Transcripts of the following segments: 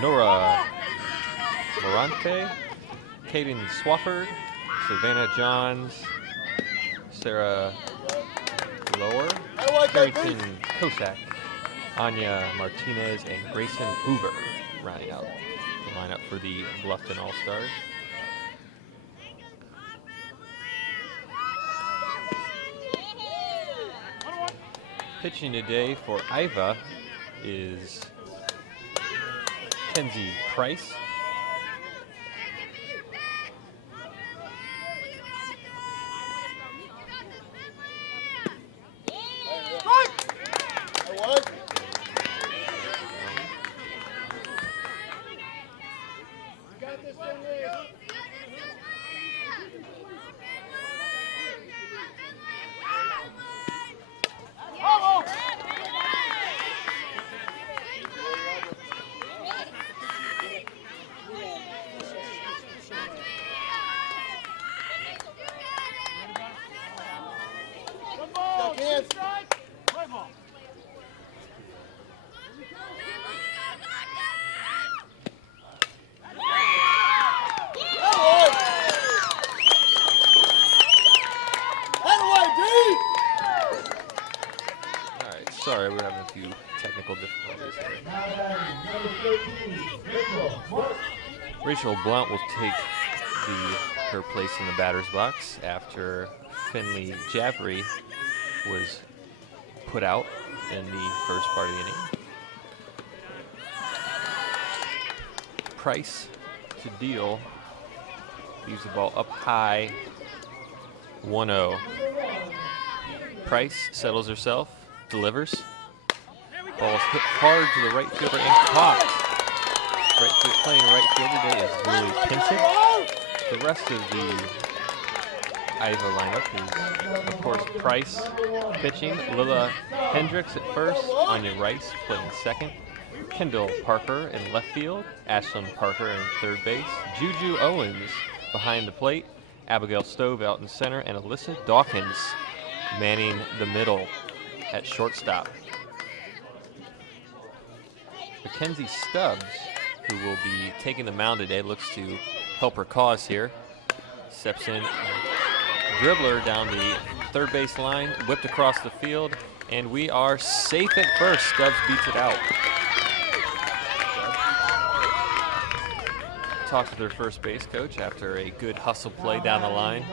Nora Morante, Kaden Swafford, Savannah Johns, Sarah Lower, Carrington Kosak, Anya Martinez, and Grayson Hoover rounding out the lineup for the Bluffton All-Stars. Pitching today for Iva is Kenzie Price. Sorry, we're having a few technical difficulties here. Rachel Blount will take her place in the batter's box after Finley Javry was put out in the first part of the inning. Price to deal. Leaves the ball up high. 1-0. Price settles herself. Delivers. Ball's hit hard to the right fielder and caught. Playing right field today is Lily Pinson. The rest of the Iva lineup is, of course, Price pitching, Lila Hendricks at first, Anya Rice playing second, Kendall Parker in left field, Ashlyn Parker in third base, Juju Owens behind the plate, Abigail Stove out in center, and Alyssa Dawkins manning the middle at shortstop. Mackenzie Stubbs, who will be taking the mound today, looks to help her cause here. Steps in, dribbler down the third base line, whipped across the field, and we are safe at first. Stubbs beats it out. Talks with her first base coach after a good hustle play down the line.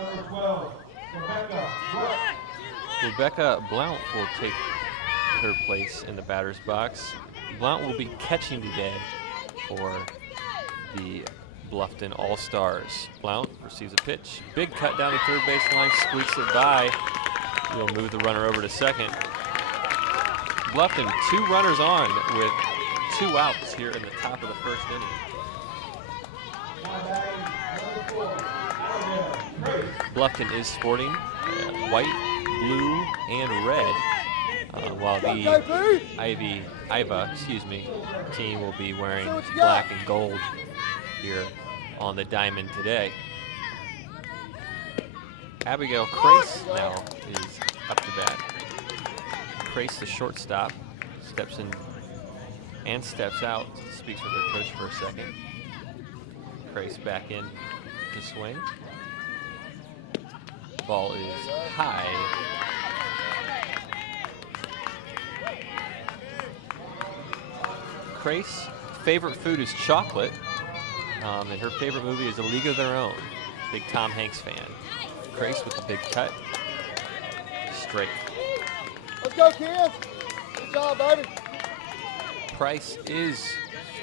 Rebecca Blount will take her place in the batter's box. Blount will be catching today for the Bluffton All-Stars. Blount receives a pitch. Big cut down the third base line, squeaks it by. We'll move the runner over to second. Bluffton 2 runners on with 2 outs here in the top of the first inning. Bluffton is sporting white, blue, and red, while the Iva team will be wearing black and gold here on the diamond today. Abigail Crace now is up to bat. Crace, the shortstop, steps in and steps out, speaks with her coach for a second. Crace back in to swing. Ball is high. Crace, favorite food is chocolate, and her favorite movie is A League of Their Own. Big Tom Hanks fan. Crace with the big cut. Straight. Let's go, kids. Good job, baby. Price is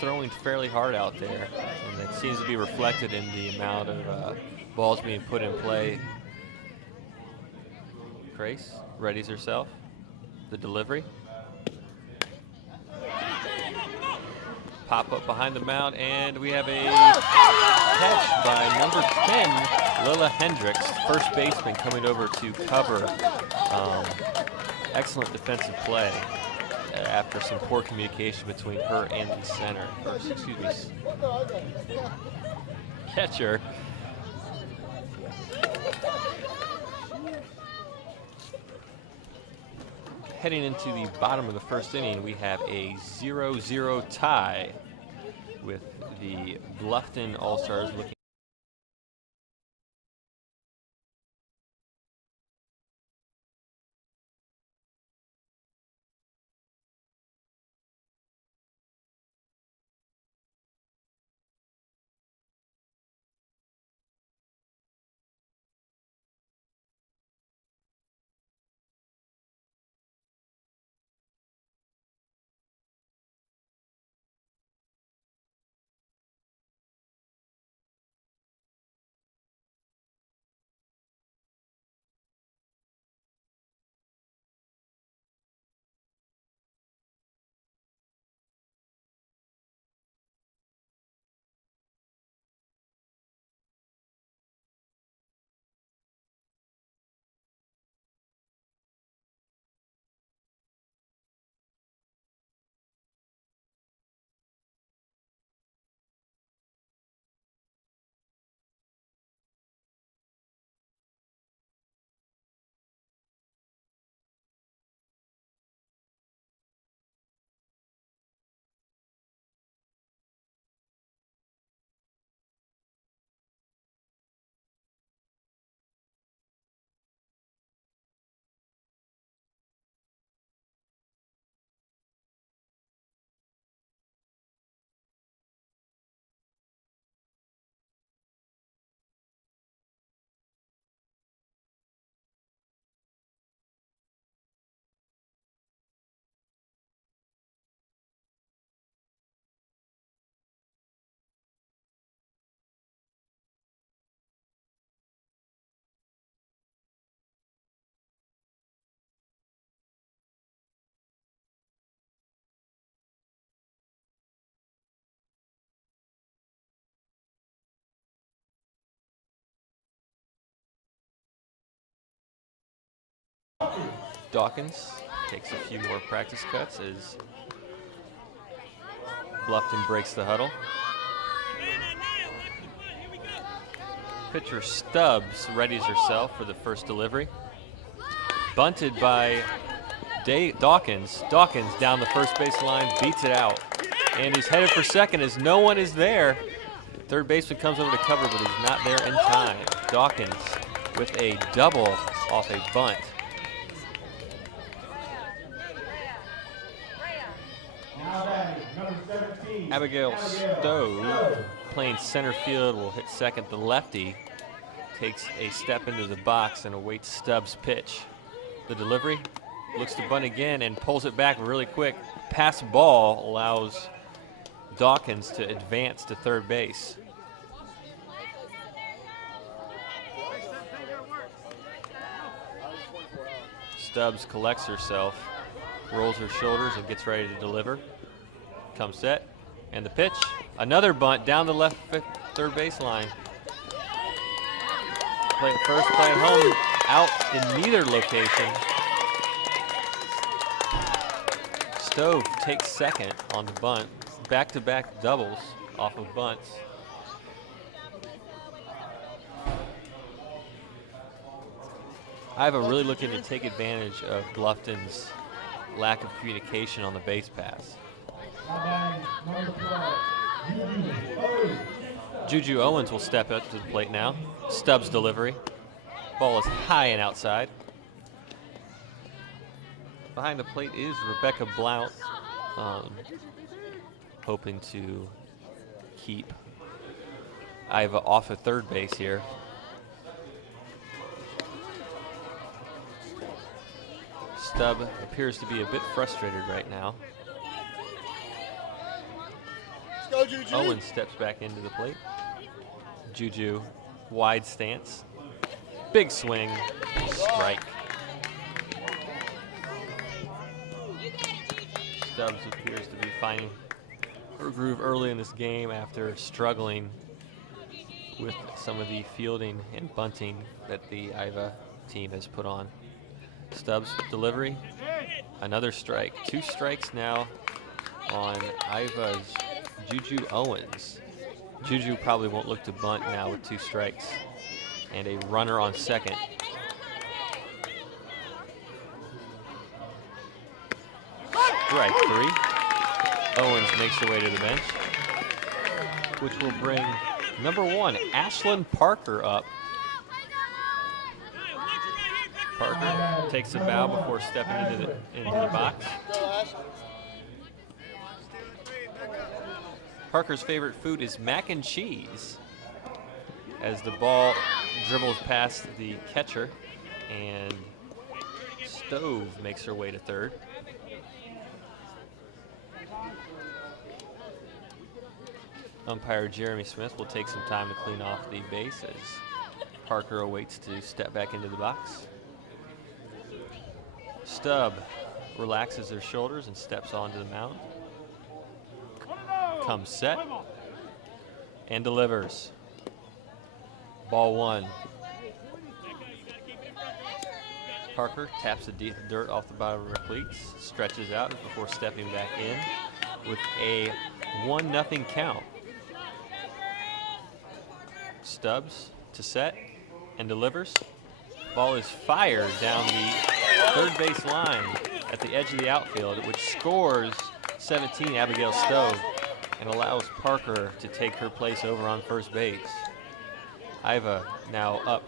throwing fairly hard out there, and that seems to be reflected in the amount of balls being put in play. Crace readies herself. The delivery. Pop up behind the mound, and we have a catch by number 10, Lila Hendricks, first baseman, coming over to cover. Excellent defensive play after some poor communication between her and the center. Catcher. Heading into the bottom of the first inning, we have a 0-0 tie with the Bluffton All-Stars looking. Dawkins takes a few more practice cuts as Bluffton breaks the huddle. Pitcher Stubbs readies herself for the first delivery. Bunted by Dawkins. Dawkins down the first base line, beats it out. And he's headed for second as no one is there. Third baseman comes over to cover, but he's not there in time. Dawkins with a double off a bunt. Abigail Stowe, playing center field, will hit second. The lefty takes a step into the box and awaits Stubbs' pitch. The delivery, looks to bunt again and pulls it back really quick. Pass ball allows Dawkins to advance to third base. Stubbs collects herself, rolls her shoulders and gets ready to deliver. Comes set, and the pitch. Another bunt down the left third base line. Play at first, play at home, out in neither location. Stove takes second on the bunt. Back-to-back doubles off of bunts. Iva really looking to take advantage of Bluffton's lack of communication on the base pass. Juju Owens will step up to the plate now. Stubbs delivery. Ball is high and outside. Behind the plate is Rebecca Blount, hoping to keep Iva off of third base here. Stubb appears to be a bit frustrated right now. Let's go, Juju. Owens steps back into the plate. Juju, wide stance. Big swing, strike. Stubbs appears to be finding her groove early in this game after struggling with some of the fielding and bunting that the Iva team has put on. Stubbs delivery, another strike. 2 strikes now on Iva's Juju Owens. Juju probably won't look to bunt now with 2 strikes and a runner on second. Strike 3. Owens makes her way to the bench. which will bring number 1, Ashlyn Parker up. Parker takes a bow before stepping into the box. Parker's favorite food is mac and cheese. As the ball dribbles past the catcher, and Stove makes her way to third. Umpire Jeremy Smith will take some time to clean off the base as Parker awaits to step back into the box. Stubb relaxes her shoulders and steps onto the mound. Comes set and delivers. Ball 1. Parker taps the dirt off the bottom of her cleats, stretches out before stepping back in with a 1-0 count. Stubbs to set and delivers. Ball is fired down the third base line at the edge of the outfield, which scores 17 Abigail Stove and allows Parker to take her place over on first base. Iva now up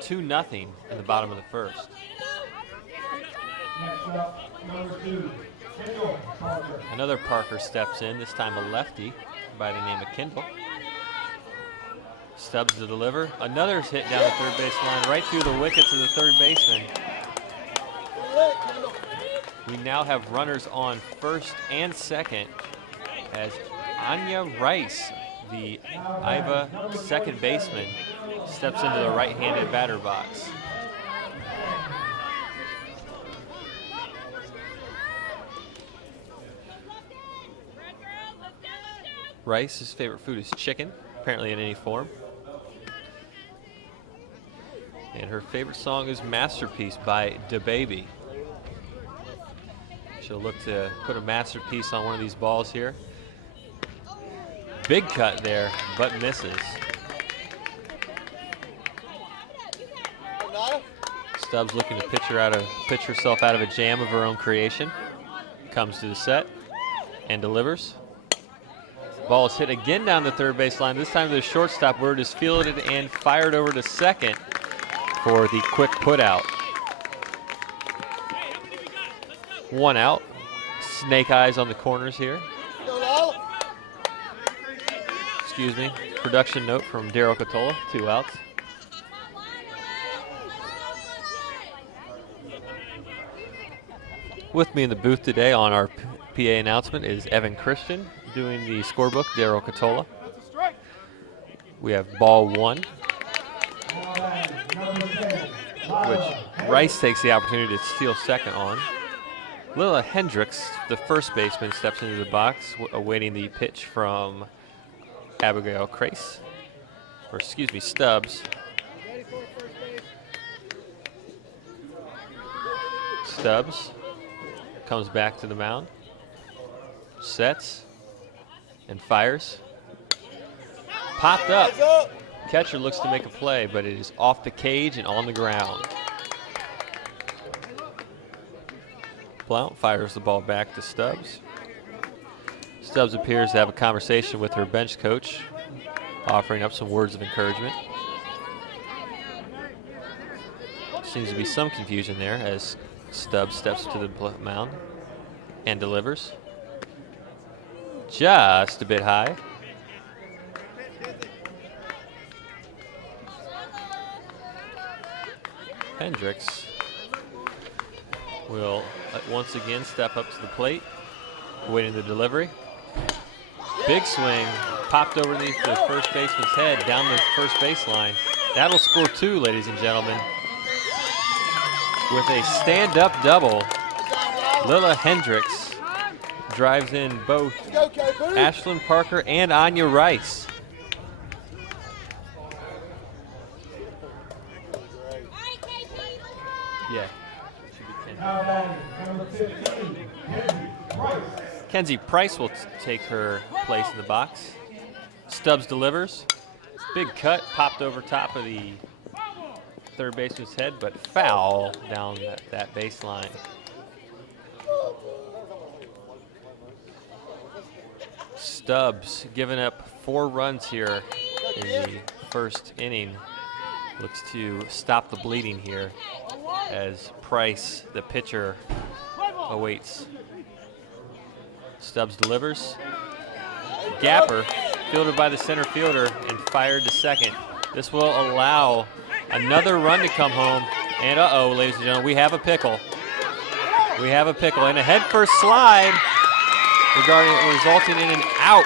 2-0 in the bottom of the first. Another Parker steps in, this time a lefty by the name of Kendall. Stubbs to deliver. Another hit down the third base line, right through the wickets of the third baseman. We now have runners on first and second as Anya Rice, the Iva second baseman, steps into the right-handed batter box. Rice's favorite food is chicken, apparently in any form. And her favorite song is Masterpiece by DaBaby. She'll look to put a masterpiece on one of these balls here. Big cut there, but misses. Stubbs looking to pitch herself out of a jam of her own creation. Comes to the set and delivers. Ball is hit again down the third base line. This time to the shortstop, where it is fielded and fired over to second for the quick put out. 1 out. Snake eyes on the corners here. Excuse me. Production note from Daryl Catola, 2 outs. With me in the booth today on our PA announcement is Evan Christian, doing the scorebook, Daryl Catola. We have ball 1, which Rice takes the opportunity to steal second on. Lila Hendricks, the first baseman, steps into the box, awaiting the pitch from Abigail Crace, or excuse me, Stubbs. Stubbs comes back to the mound, sets, and fires. Popped up. Catcher looks to make a play, but it is off the cage and on the ground. Blount fires the ball back to Stubbs. Stubbs appears to have a conversation with her bench coach, offering up some words of encouragement. Seems to be some confusion there as Stubbs steps to the mound and delivers. Just a bit high. Hendricks will once again step up to the plate, waiting the delivery. Big swing, popped underneath the first baseman's head down the first baseline. That'll score 2, ladies and gentlemen. With a stand-up double, Lila Hendricks drives in both Ashlyn Parker and Anya Rice. Yeah. Kenzie Price will take her place in the box. Stubbs delivers. Big cut, popped over top of the third baseman's head, but foul down that baseline. Stubbs giving up 4 runs here in the first inning. Looks to stop the bleeding here as Price, the pitcher, awaits. Stubbs delivers. Gapper, fielded by the center fielder and fired to second. This will allow another run to come home. And uh-oh, ladies and gentlemen, we have a pickle. We have a pickle and a head-first slide resulting in an out,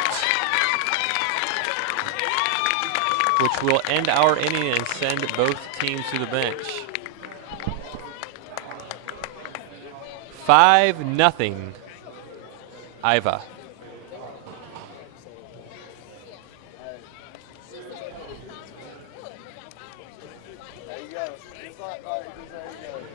which will end our inning and send both teams to the bench. 5-0, Iva. There you go. It's like, all right, there you go.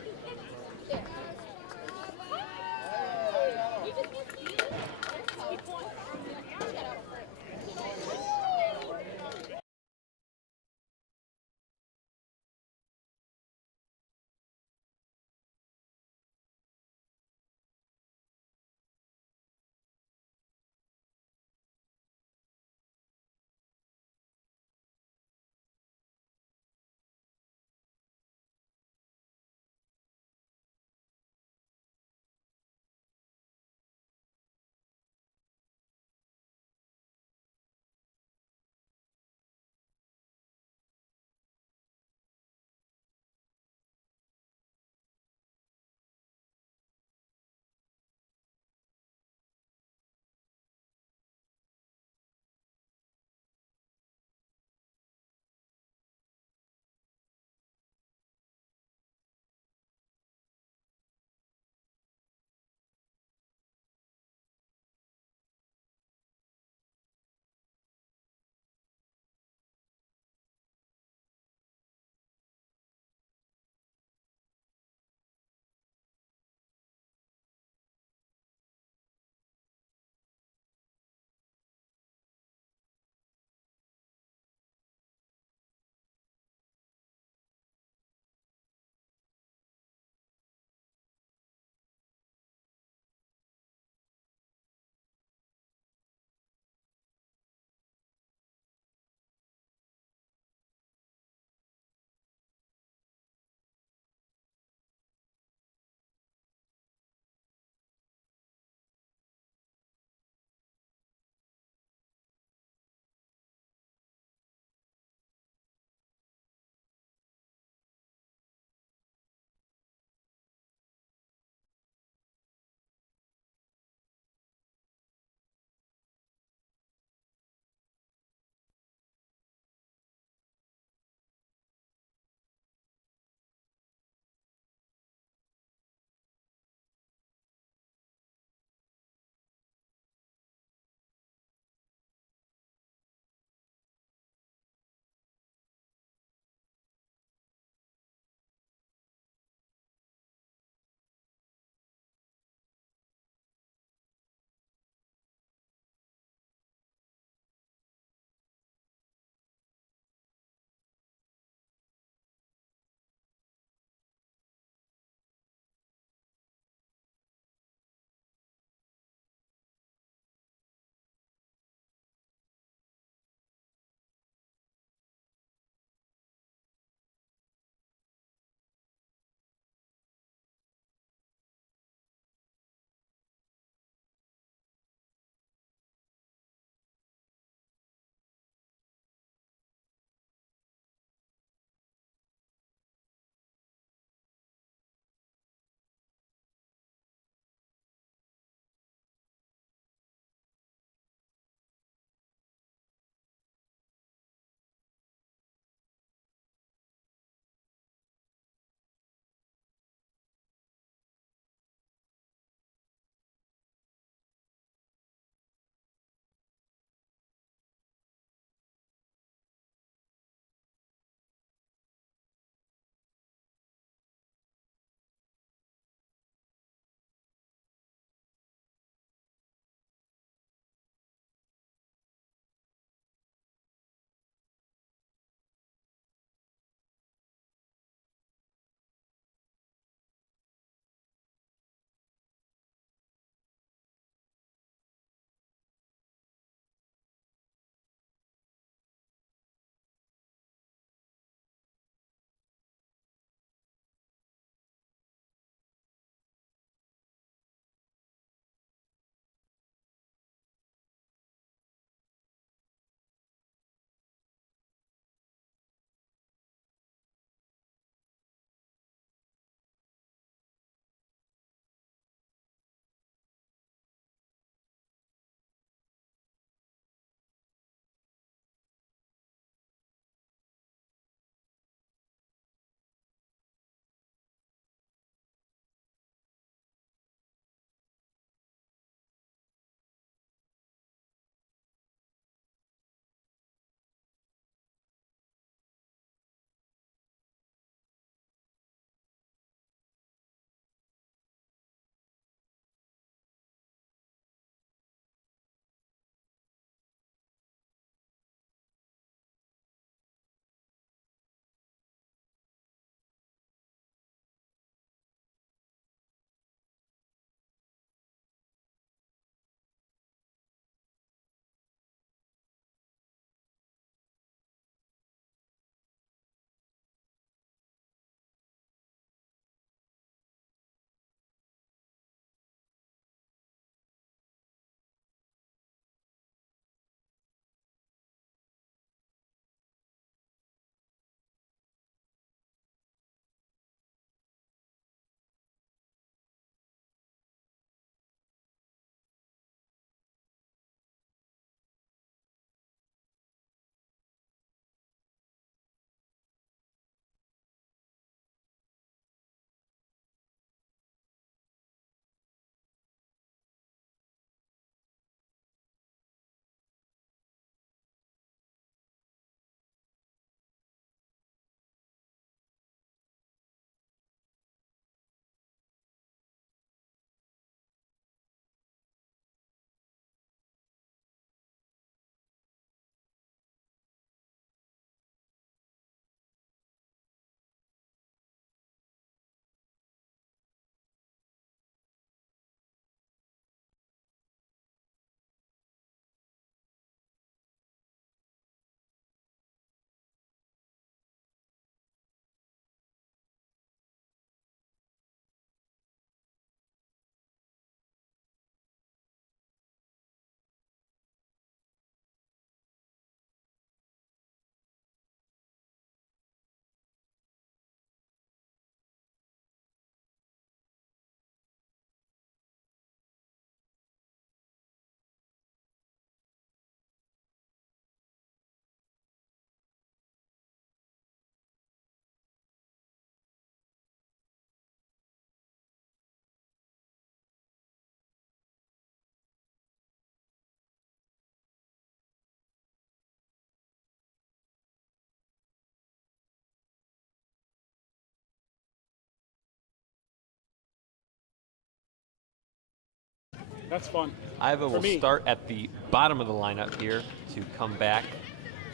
That's fun. Iva will start at the bottom of the lineup here to come back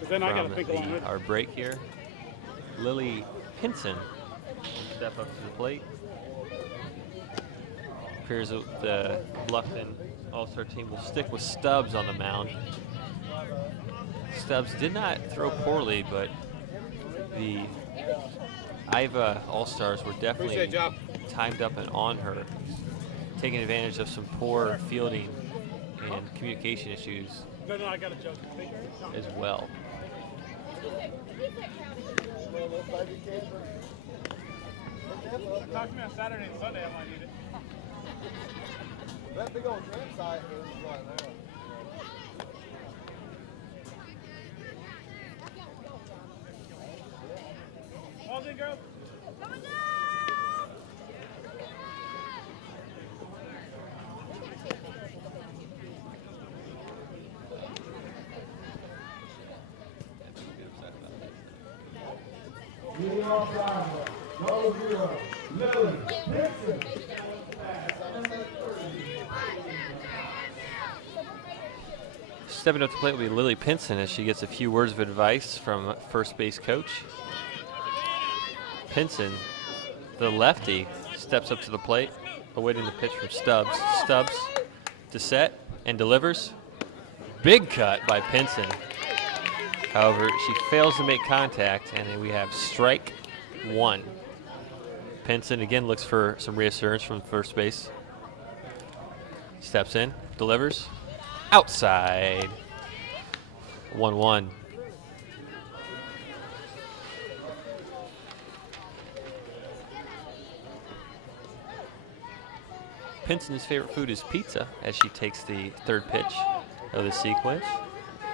Then I from gotta think along with our break here. Lily Pinson will step up to the plate. Appears that the Bluffton All-Star team will stick with Stubbs on the mound. Stubbs did not throw poorly, but the Iva All-Stars were definitely timed up and on her, taking advantage of some poor fielding and communication issues as well. Talk to me on Saturday and Sunday, I might need it. That big old campsite is right now. All day, girls. Stepping up to the plate will be Lily Pinson as she gets a few words of advice from first base coach. Pinson, the lefty, steps up to the plate, awaiting the pitch from Stubbs. Stubbs to set and delivers. Big cut by Pinson. However, she fails to make contact, and then we have strike one. Pinson again looks for some reassurance from first base. Steps in, delivers. Outside. 1-1. Pinson's favorite food is pizza as she takes the third pitch of the sequence.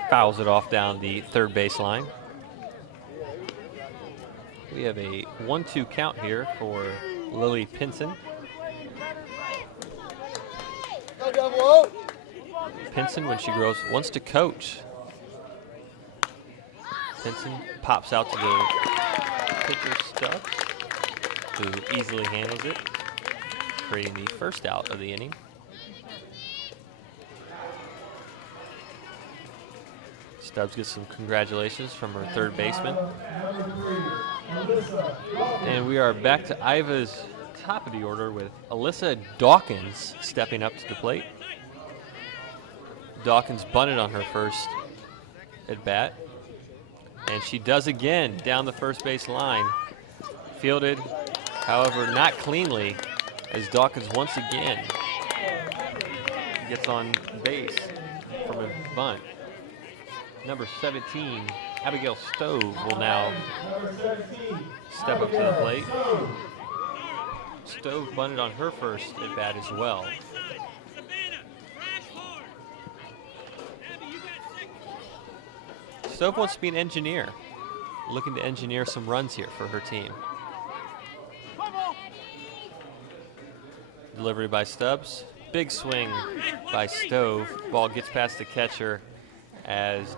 Fouls it off down the third baseline. We have a 1-2 count here for Lily Pinson. Go, Devil! Pinson, when she grows, wants to coach. Pinson pops out to the pitcher Stubbs, who easily handles it, creating the first out of the inning. Stubbs gets some congratulations from her third baseman. And we are back to Iva's top of the order with Alyssa Dawkins stepping up to the plate. Dawkins bunted on her first at bat, and she does again down the first base line. Fielded, however, not cleanly, as Dawkins once again gets on base from a bunt. Number 17, Abigail Stove, will now step up to the plate. Stove bunted on her first at bat as well. Stove wants to be an engineer, looking to engineer some runs here for her team. Delivery by Stubbs. Big swing by Stove. Ball gets past the catcher as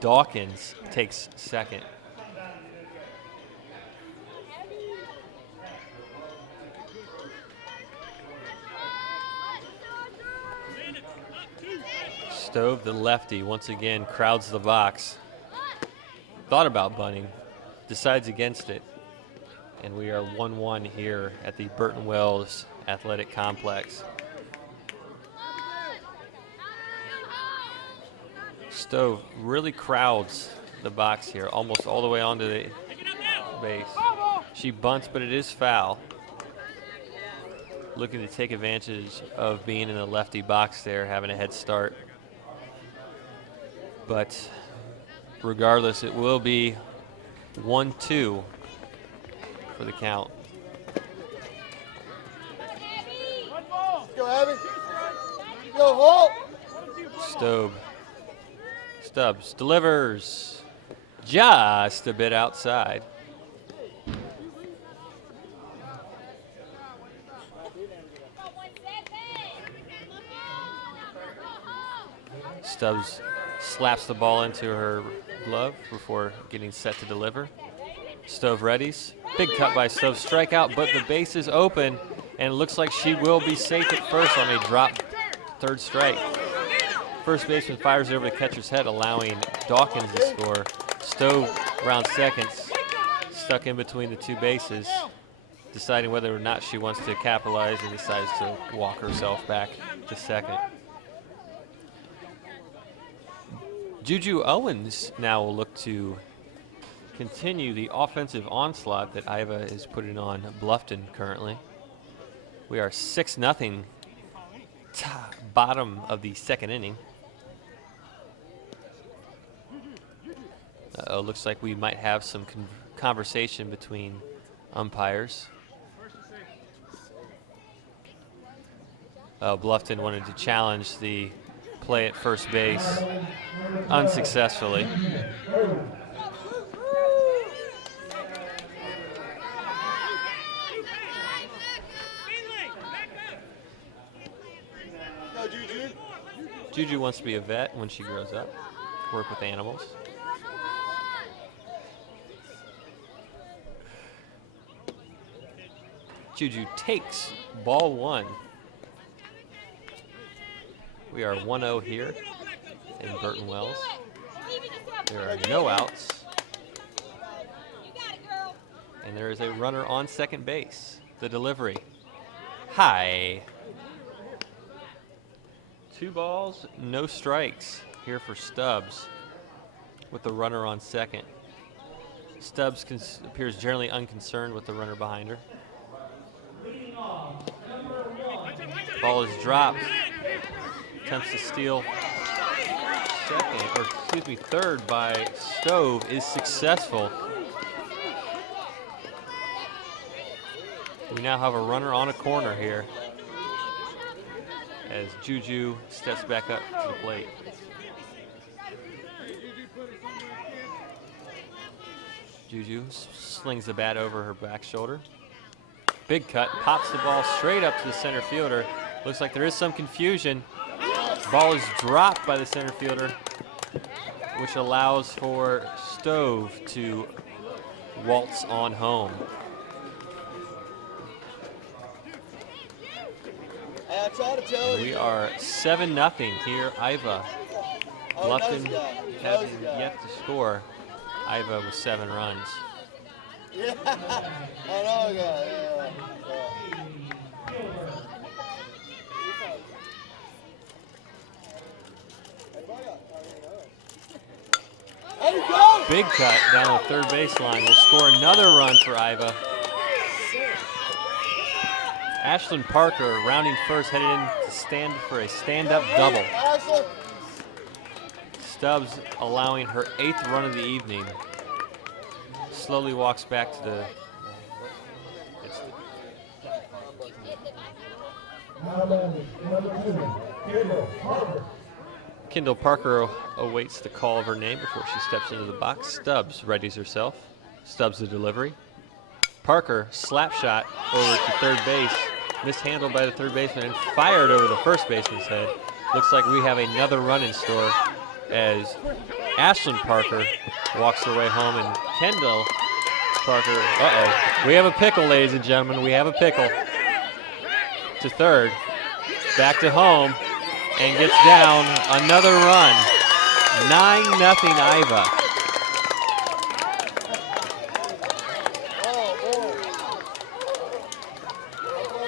Dawkins takes second. Stove, the lefty, once again crowds the box. Thought about bunting, decides against it. And we are 1-1 here at the Burton Wells Athletic Complex. Stove really crowds the box here, almost all the way onto the base. She bunts, but it is foul. Looking to take advantage of being in the lefty box there, having a head start. But regardless, it will be 1-2 for the count. Go, Abby. Go, Holt. Stubbs delivers just a bit outside. Stubbs slaps the ball into her glove before getting set to deliver. Stove readies. Big cut by Stove. Strikeout, but the base is open, and it looks like she will be safe at first on a drop Third strike. First baseman fires it over the catcher's head, allowing Dawkins to score. Stove, around seconds, stuck in between the two bases, deciding whether or not she wants to capitalize, and decides to walk herself back to second. Juju Owens now will look to continue the offensive onslaught that Iva is putting on Bluffton currently. We are 6-0, bottom of the second inning. Looks like we might have some conversation between umpires. Bluffton wanted to challenge the play at first base unsuccessfully. Juju wants to be a vet when she grows up, work with animals. Juju takes ball one. We are 1-0 here in Burton Wells. There are no outs. And there is a runner on second base. The delivery. High. 2 balls, no strikes here for Stubbs with the runner on second. Stubbs appears generally unconcerned with the runner behind her. Ball is dropped. Attempts to steal third by Stove is successful. We now have a runner on a corner here as Juju steps back up to the plate. Juju slings the bat over her back shoulder. Big cut, pops the ball straight up to the center fielder. Looks like there is some confusion. Ball is dropped by the center fielder, which allows for Stove to waltz on home. I try to tell you. We are 7-0 here. Iva. Bluffton having yet to score. Iva with 7 runs. Yeah, I know, yeah. Big cut down the third baseline will score another run for Iva. Ashlyn Parker rounding first, headed in to stand for a stand-up double. Stubbs allowing her 8th run of the evening. Slowly walks back to the. Kendall Parker awaits the call of her name before she steps into the box. Stubbs readies herself. Stubbs the delivery. Parker slap shot over to third base, mishandled by the third baseman and fired over the first baseman's head. Looks like we have another run in store as Ashlyn Parker walks her way home, and Kendall Parker, we have a pickle, ladies and gentlemen. We have a pickle. To third, back to home, and gets down another run. 9-0 Iva.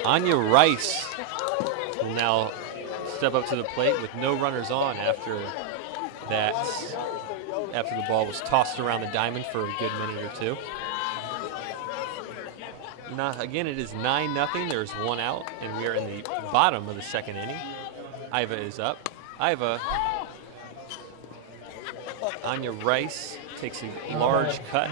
Anya Rice will now step up to the plate with no runners on after the ball was tossed around the diamond for a good minute or two. Again, it is 9-0. There's 1 out, and we are in the bottom of the second inning. Iva is up. Anya Rice takes a large cut.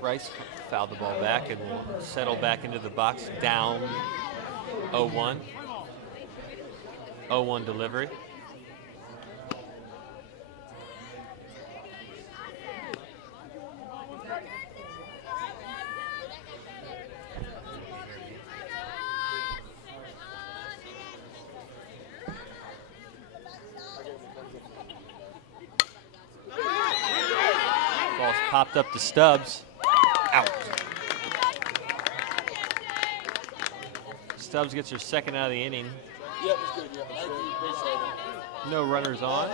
Rice fouled the ball back and will settle back into the box, down 0-1. 0-1 delivery. Ball's popped up to Stubbs. Out. Stubbs gets her second out of the inning. Yep, it's good. Yep, thank you. Appreciate it. No runners on.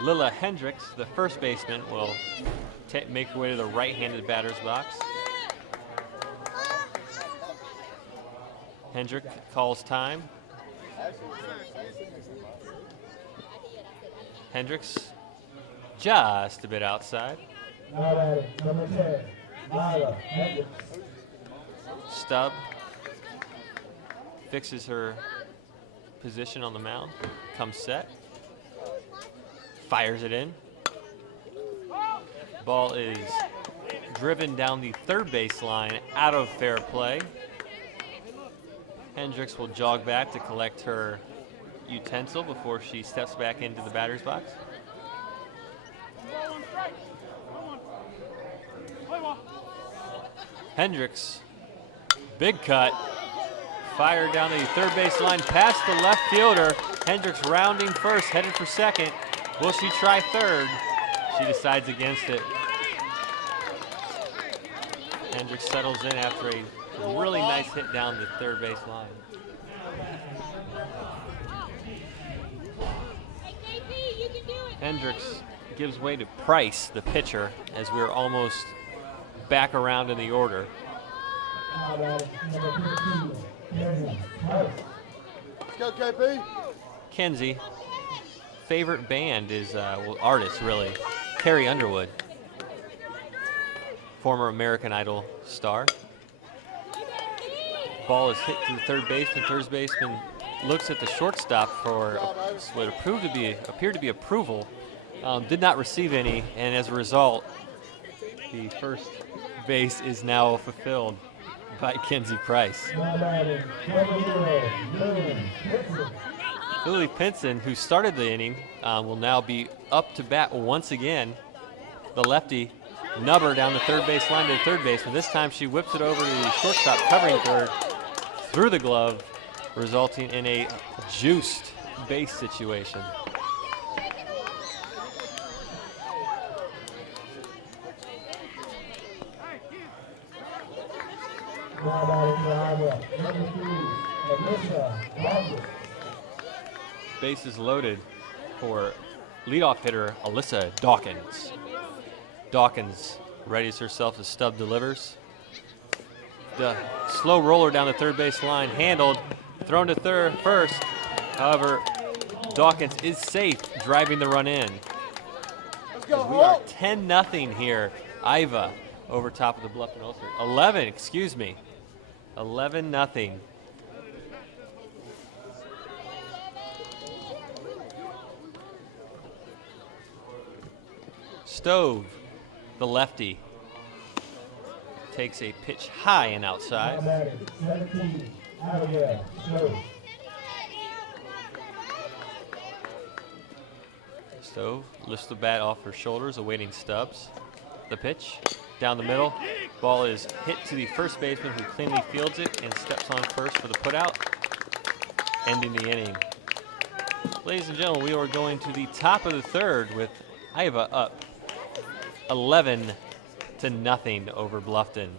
Lila Hendricks, the first baseman, will make her way to the right-handed batter's box. Hendrick calls time. Hendricks just a bit outside. Stubb fixes her position on the mound, comes set, fires it in. Ball is driven down the third base line out of fair play. Hendricks will jog back to collect her utensil before she steps back into the batter's box. Hendricks, big cut, fired down the third base line past the left fielder. Hendricks rounding first, headed for second. Will she try third? She decides against it. Hendricks settles in after a really nice hit down the third base line. Hendricks gives way to Price, the pitcher, as we're almost back around in the order. Let's go, KP. Kenzie, favorite band is, well, artist really, Carrie Underwood, former American Idol star. Ball is hit to the third baseman. Third baseman looks at the shortstop for what appeared to be approval. Did not receive any, and as a result, the first base is now fulfilled by Kenzie Price. Lily Pinson, who started the inning, will now be up to bat once again. The lefty nubber down the third base line to the third baseman. This time she whips it over to the shortstop covering third through the glove, resulting in a juiced base situation. Bases loaded for leadoff hitter Alyssa Dawkins. Dawkins readies herself as Stubb delivers. The slow roller down the third base line, handled, thrown to first. However, Dawkins is safe, driving the run in. Let's go, We are 10-0 here. Iva over top of the Bluffton Ulster. 11, excuse me. 11-0. Stove, the lefty, takes a pitch high and outside. Stove lifts the bat off her shoulders, awaiting Stubbs. The pitch down the middle. Ball is hit to the first baseman, who cleanly fields it and steps on first for the putout, ending the inning. Ladies and gentlemen, we are going to the top of the third with Iva up 11-0 over Bluffton.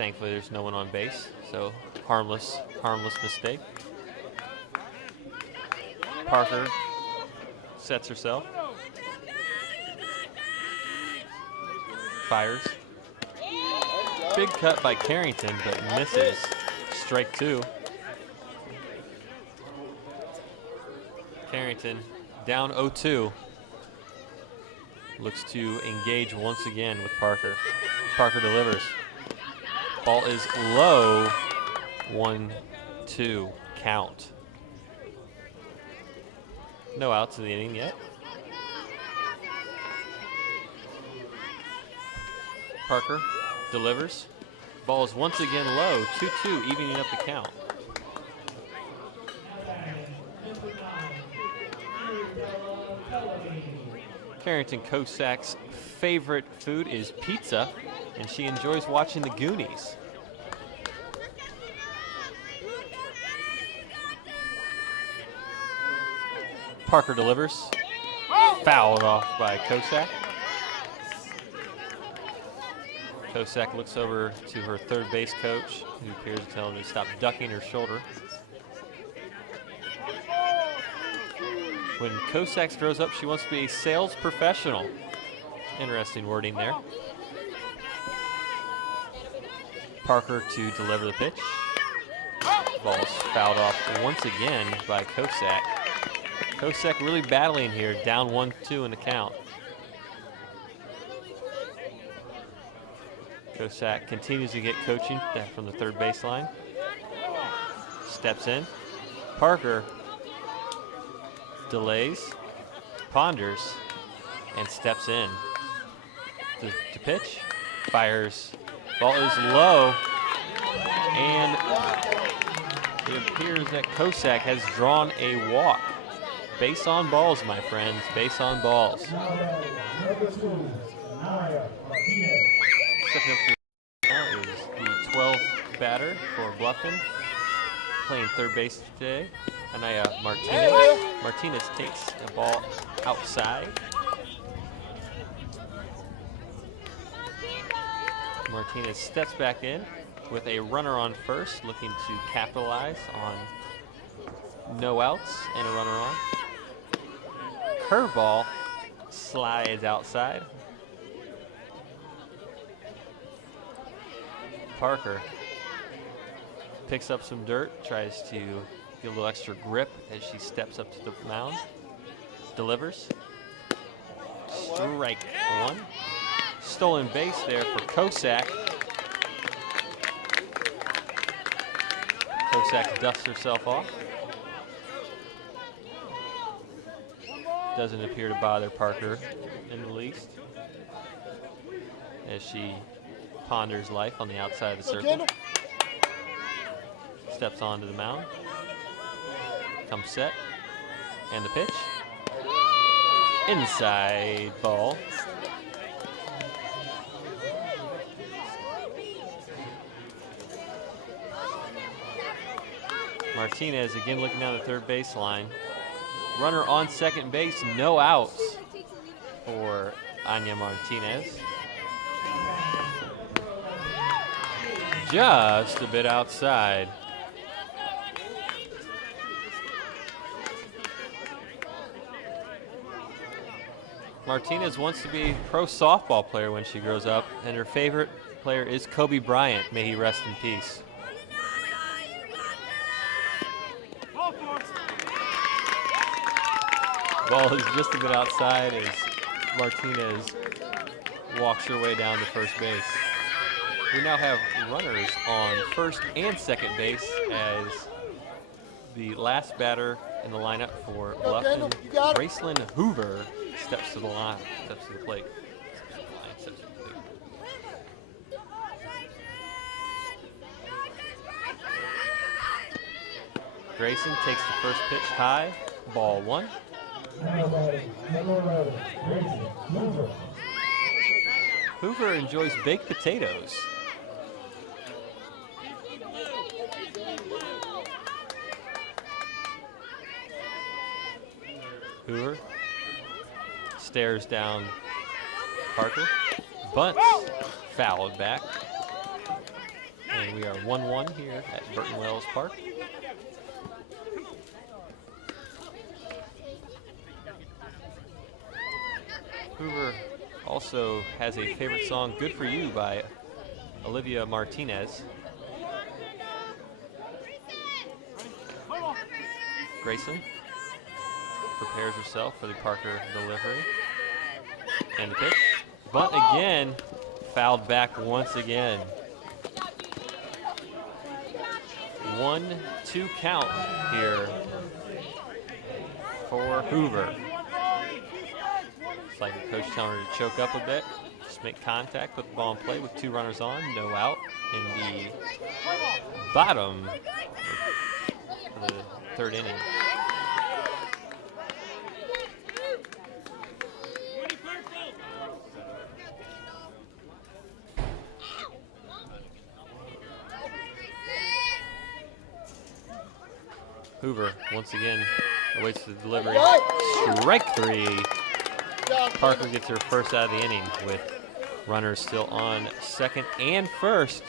Thankfully, there's no one on base, so harmless mistake. Parker sets herself. Fires. Big cut by Carrington, but misses. Strike 2. Carrington down 0-2. Looks to engage once again with Parker. Parker delivers. Ball is low. 1-2 count. No outs in the inning yet. Parker delivers. Ball is once again low. 2-2, evening up the count. Carrington Kosak's favorite food is pizza, and she enjoys watching the Goonies. Parker delivers. Fouled off by Kosak. Kosak looks over to her third base coach, who appears to tell him to stop ducking her shoulder. When Kosak grows up, she wants to be a sales professional. Interesting wording there. Parker to deliver the pitch. Ball's fouled off once again by Kosak. Kosak really battling here, down 1-2 in the count. Kosak continues to get coaching from the third baseline. Steps in. Parker delays, ponders, and steps in. To pitch, fires. Ball is low, and it appears that Kosak has drawn a walk. Base on balls, my friends, base on balls. Stepping up to now is the 12th batter for Bluffton, playing third base today. Anaya Martinez. Martinez takes the ball outside. Martinez steps back in with a runner on first, looking to capitalize on no outs and a runner on. Curveball slides outside. Parker picks up some dirt, tries to get a little extra grip as she steps up to the mound. Delivers. Strike 1. Stolen base there for Kosak. Kosak dusts herself off. Doesn't appear to bother Parker in the least, as she ponders life on the outside of the circle. Steps onto the mound. Comes set. And the pitch. Inside ball. Martinez again looking down the third baseline. Runner on second base, no outs for Anya Martinez. Just a bit outside. Martinez wants to be a pro softball player when she grows up, and her favorite player is Kobe Bryant. May he rest in peace. Ball is just a bit outside as Martinez walks her way down to first base. We now have runners on first and second base as the last batter in the lineup for Bluffton, Gracelyn Hoover, steps to the line, steps to the plate. Grayson takes the first pitch high, ball 1. Hoover enjoys baked potatoes. Hoover stares down Parker. Bunts, fouled back. And we are 1-1 here at Burton Wells Park. Hoover also has a favorite song, Good For You, by Olivia Martinez. Grayson prepares herself for the Parker delivery. And the pitch. Bunt again, fouled back once again. 1-2 count here for Hoover. It's like the coach telling her to choke up a bit, just make contact, put the ball in play with 2 runners on, no out in the bottom of the 3rd inning. Hoover once again awaits the delivery. Strike 3. Parker gets her first out of the inning with runners still on 2nd and 1st.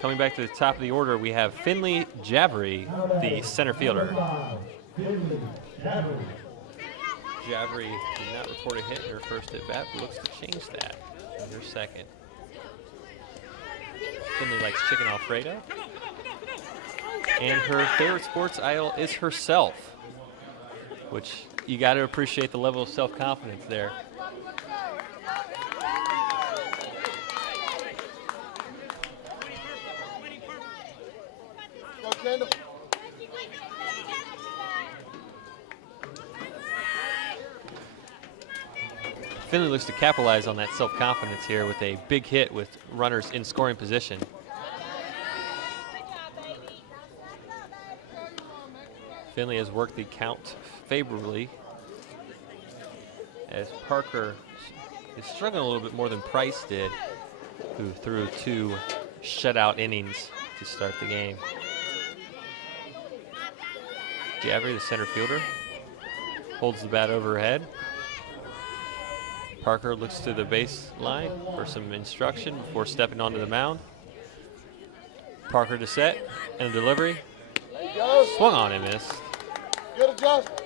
Coming back to the top of the order, we have Finley Javry, the center fielder. Javry did not record a hit in her first at bat, but looks to change that in her 2nd. Finley likes chicken Alfredo. And her favorite sports idol is herself, which you got to appreciate the level of self-confidence there. Go, Kendall. Finley looks to capitalize on that self-confidence here with a big hit with runners in scoring position. Finley has worked the count favorably as Parker is struggling a little bit more than Price did, who threw 2 shutout innings to start the game. Javry, the center fielder, holds the bat overhead. Parker looks to the baseline for some instruction before stepping onto the mound. Parker to set and a delivery. Swung on and missed. Good adjustment.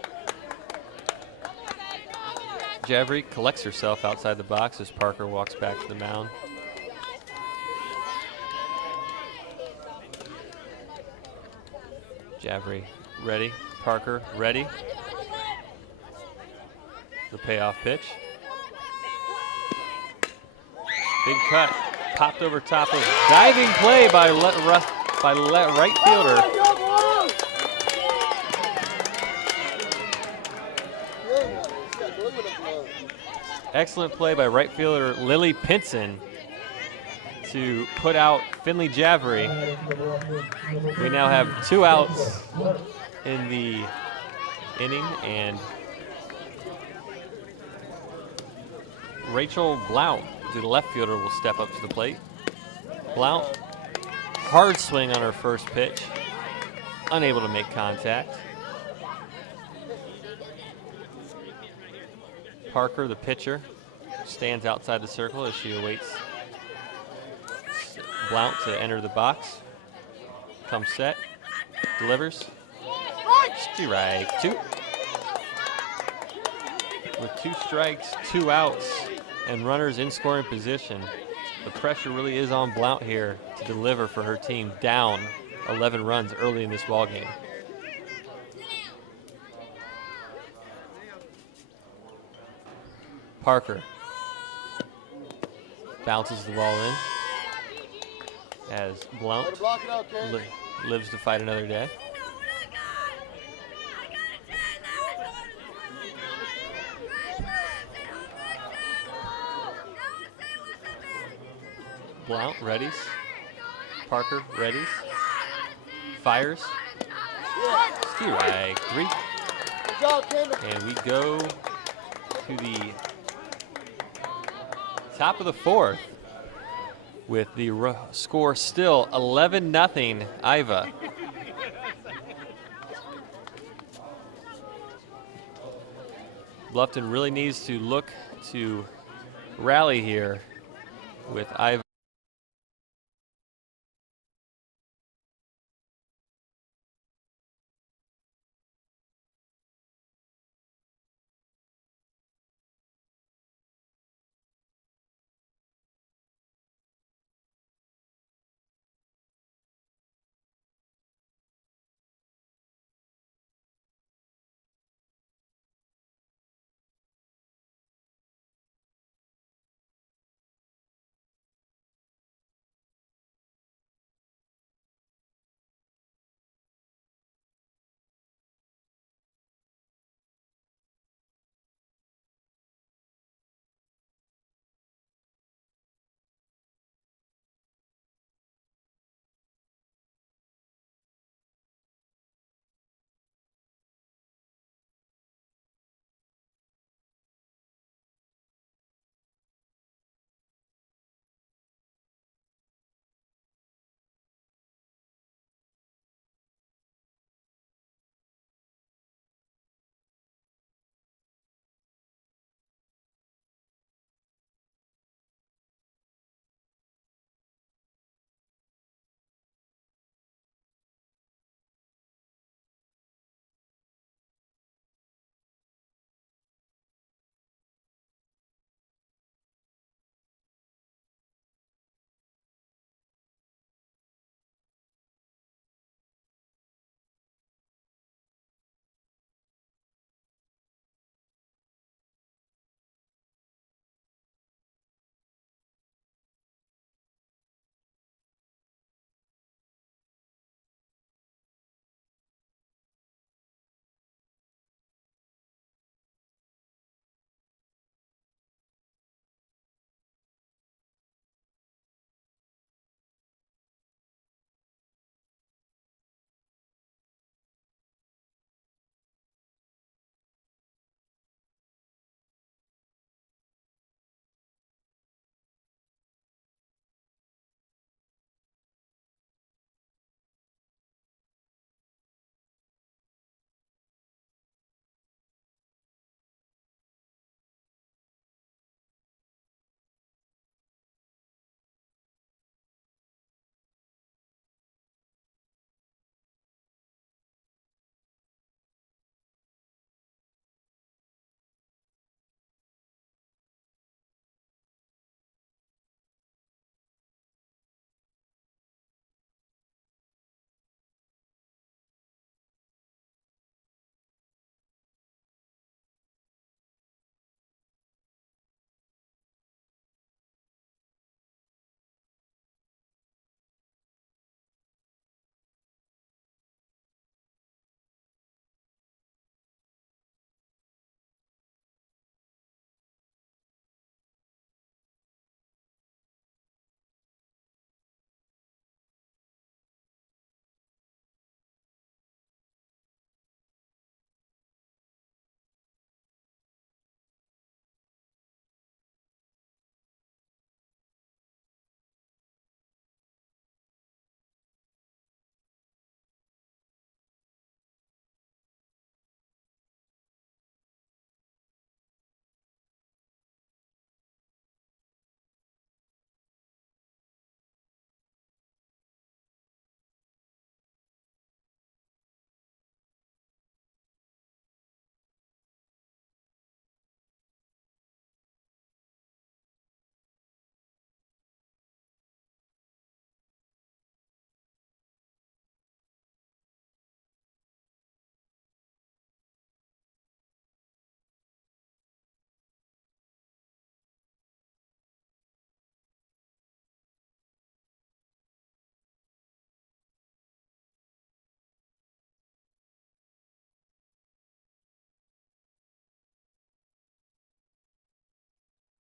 Javry collects herself outside the box as Parker walks back to the mound. Javry ready. Parker ready. The payoff pitch. Big cut. Popped over top of diving play by right fielder. Excellent play by right fielder Lily Pinson to put out Finley Javry. We now have 2 outs in the inning, and Rachel Blount, the left fielder, will step up to the plate. Blount, hard swing on her first pitch, unable to make contact. Parker, the pitcher, stands outside the circle as she awaits Blount to enter the box. Comes set, delivers. Strike 2. With 2 strikes, 2 outs, and runners in scoring position, the pressure really is on Blount here to deliver for her team down 11 runs early in this ballgame. Parker bounces the ball in as Blount lives to fight another day. Blount readies. Parker readies. Fires. Strike 3. And we go to the top of the 4th with the score still 11-0 Iva. Bluffton really needs to look to rally here with Iva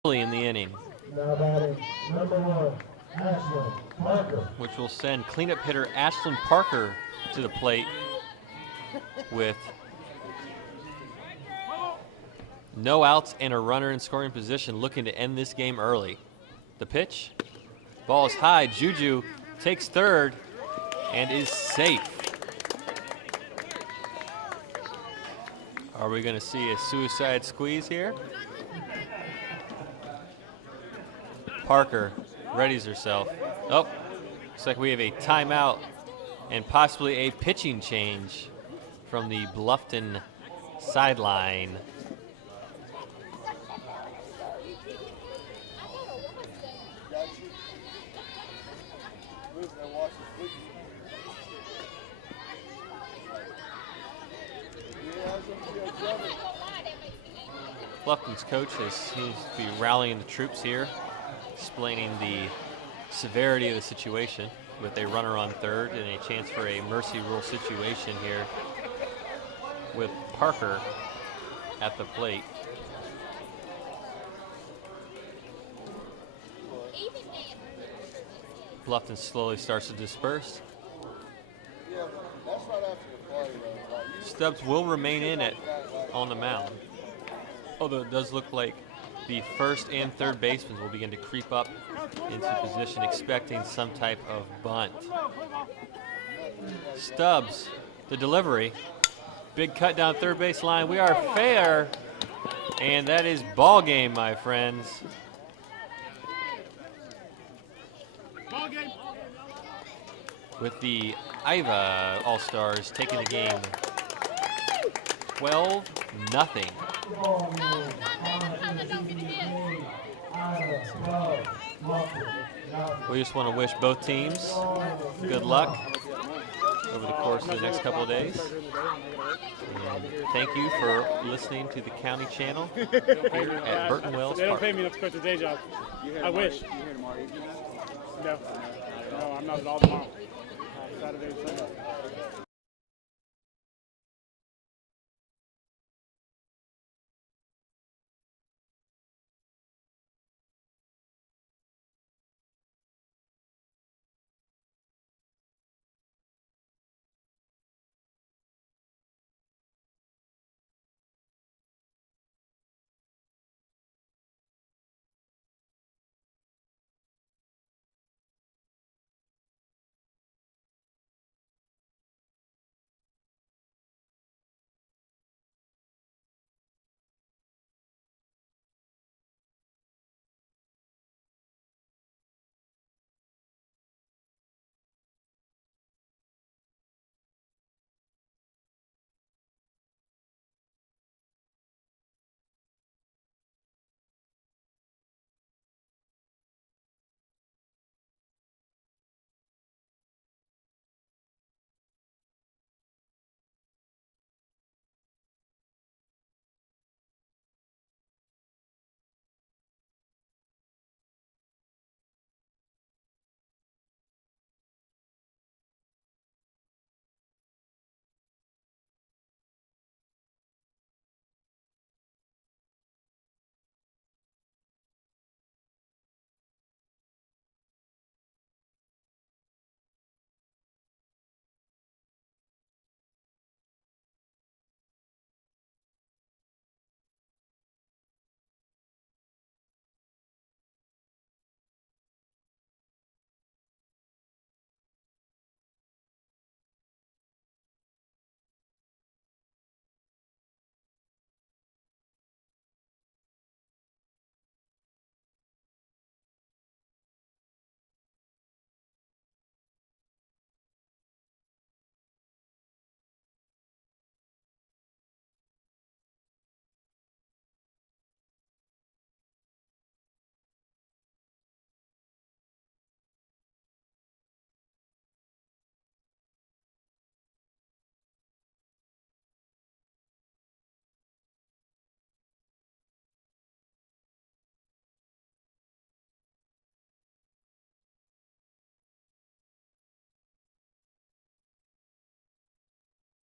early in the inning, Now batting number 1, Ashland Parker. which will send cleanup hitter Ashlyn Parker to the plate with no outs and a runner in scoring position, looking to end this game early. The pitch, ball is high. Juju takes third and is safe. Are we going to see a suicide squeeze here? Parker readies herself. Oh, looks like we have a timeout and possibly a pitching change from the Bluffton sideline. Bluffton's coach seems to be rallying the troops here, explaining the severity of the situation with a runner on third and a chance for a mercy rule situation here with Parker at the plate. Bluffton slowly starts to disperse. Stubbs will remain in on the mound, although it does look like the first and third basemen will begin to creep up into position, expecting some type of bunt. Stubbs, the delivery, big cut down third base line. We are fair, and that is ball game, my friends. Ball game. With the Iva All-Stars taking the game 12-0. We just want to wish both teams good luck over the course of the next couple of days. And thank you for listening to the County Channel here at Burton Wells They don't Park. pay me enough to quit the day job. I wish. No, I'm not at all tomorrow. Saturday and Sunday.